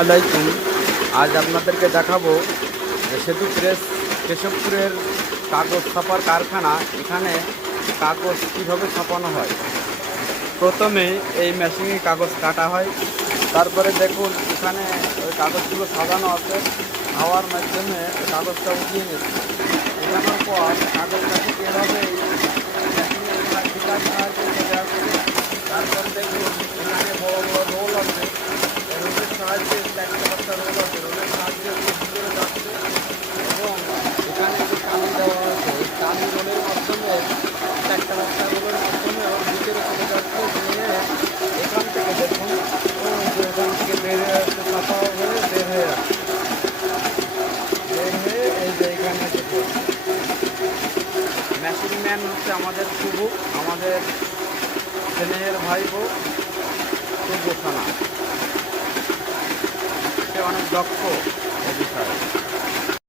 আলাইকুম। আজ আপনাদেরকে দেখাবো যে সেতু প্রেস কেশবপুরের কাগজ ছাপার কারখানা। এখানে কাগজ কীভাবে ছাপানো হয়। প্রথমে এই মেশিনে কাগজ কাটা হয়, তারপরে দেখুন এখানে ওই কাগজগুলো সাজানো আছে। হাওয়ার মাধ্যমে কাগজটা উঠিয়ে নিচ্ছে। উঠানোর পর কাগজটাকে এভাবে মেশিনের টিকার সাহায্যে সোজা করে, তারপর দেখুন এখানে বড় বড় রোল আছে। রোলের সাহায্যে একটা রোল আছে, রোলের সাহায্যে ভিতরে যাচ্ছে এবং এখানে যে টালি দেওয়া আছে এই টালি রোলের মাধ্যমে একটা রোলের মাধ্যমে ওর ভিতরে চলে যাচ্ছে। নিয়ে এখান থেকে দেখুন এখান থেকে বের হয়ে আসছে, চাপা হয়ে বের হয়ে আসছে। বের হয়ে এই যে এখানে দেখুন মেশিন ম্যান হচ্ছে আমাদের শুভ, আমাদের স্নেহের ভাইবো শুভ থানা। সে অনেক দক্ষ এ বিষয়ে।